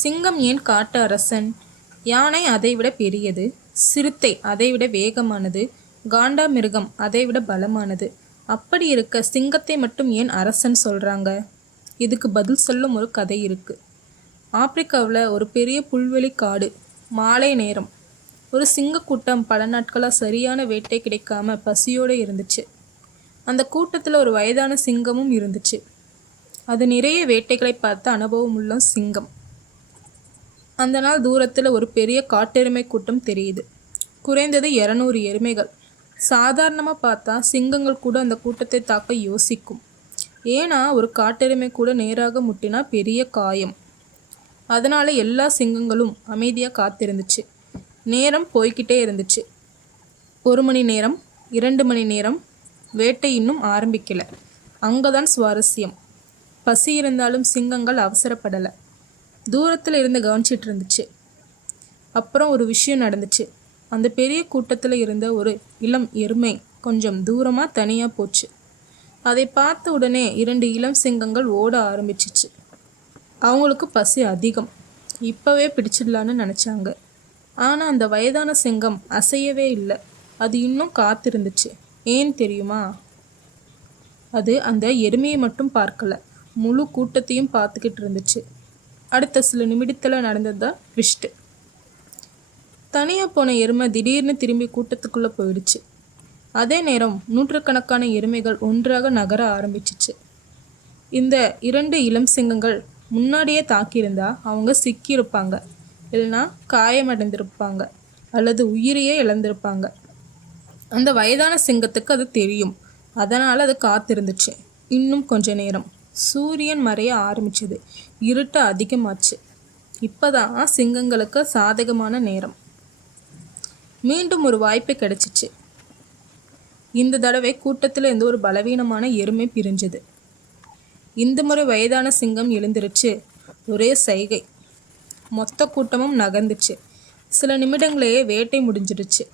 சிங்கம் ஏன் காட்டு அரசன்? யானை அதைவிட பெரியது, சிறுத்தை அதைவிட வேகமானது, காண்டாமிருகம் அதைவிட பலமானது. அப்படி இருக்க சிங்கத்தை மட்டும் ஏன் அரசன் சொல்றாங்க? இதுக்கு பதில் சொல்லும் ஒரு கதை இருக்கு. ஆப்பிரிக்காவில் ஒரு பெரிய புல்வெளி காடு. மாலை நேரம். ஒரு சிங்கக்கூட்டம் பல நாட்களாக சரியான வேட்டை கிடைக்காம பசியோடு இருந்துச்சு. அந்த கூட்டத்தில் ஒரு வயதான சிங்கமும் இருந்துச்சு. அது நிறைய வேட்டைகளை பார்த்த அனுபவம் உள்ள சிங்கம். அந்த நாள் தூரத்தில் ஒரு பெரிய காட்டெருமை கூட்டம் தெரியுது. குறைந்தது 200 எருமைகள். சாதாரணமாக பார்த்தா சிங்கங்கள் கூட அந்த கூட்டத்தை தாக்க யோசிக்கும். ஏன்னா ஒரு காட்டெருமை கூட நேராக முட்டினா பெரிய காயம். அதனால எல்லா சிங்கங்களும் அமைதியாக காத்திருந்துச்சு. நேரம் போய்கிட்டே இருந்துச்சு. 1 மணி நேரம், 2 மணி நேரம். வேட்டை இன்னும் ஆரம்பிக்கல. அங்கதான் சுவாரஸ்யம். பசி இருந்தாலும் சிங்கங்கள் அவசரப்படலை. தூரத்தில் இருந்து கவனிச்சிட்டு இருந்துச்சு. அப்புறம் ஒரு விஷயம் நடந்துச்சு. அந்த பெரிய கூட்டத்தில் இருந்த ஒரு இளம் எருமை கொஞ்சம் தூரமாக தனியாக போச்சு. அதை பார்த்த உடனே 2 இளம் சிங்கங்கள் ஓட ஆரம்பிச்சிச்சு. அவங்களுக்கு பசி அதிகம். இப்போவே பிடிச்சிடலான்னு நினச்சாங்க. ஆனால் அந்த வயதான சிங்கம் அசையவே இல்லை. அது இன்னும் காத்திருந்துச்சு. ஏன் தெரியுமா? அது அந்த எருமையை மட்டும் பார்க்கல, முழு கூட்டத்தையும் பார்த்துக்கிட்டு இருந்துச்சு. அடுத்த சில நிமிடத்தில் நடந்ததுதான் ட்விஸ்ட். தனியாக போன எருமை திடீர்னு திரும்பி கூட்டத்துக்குள்ளே போயிடுச்சு. அதே நேரம் நூற்றுக்கணக்கான எருமைகள் ஒன்றாக நகர ஆரம்பிச்சிச்சு. இந்த 2 இளம் சிங்கங்கள் முன்னாடியே தாக்கியிருந்தா அவங்க சிக்கியிருப்பாங்க, இல்லைனா காயமடைந்திருப்பாங்க, அல்லது உயிரையே இழந்திருப்பாங்க. அந்த வயதான சிங்கத்துக்கு அது தெரியும். அதனால் அது காத்திருந்துச்சு. இன்னும் கொஞ்ச நேரம். சூரியன் மறைய ஆரம்பிச்சது. இருட்டு அதிகமாச்சு. இப்போதான் சிங்கங்களுக்கு சாதகமான நேரம். மீண்டும் ஒரு வாய்ப்பு கிடைச்சிச்சு. இந்த தடவை கூட்டத்தில் இருந்து ஒரு பலவீனமான எருமை பிரிஞ்சது. இந்த முறை வயதான சிங்கம் எழுந்திருச்சு. ஒரே சைகை. மொத்த கூட்டமும் நகர்ந்துச்சு. சில நிமிடங்களேயே வேட்டை முடிஞ்சிடுச்சு.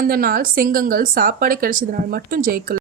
அந்த நாள் சிங்கங்கள் சாப்பாடு கிடைச்சதுனால மட்டும் ஜெயிக்கல.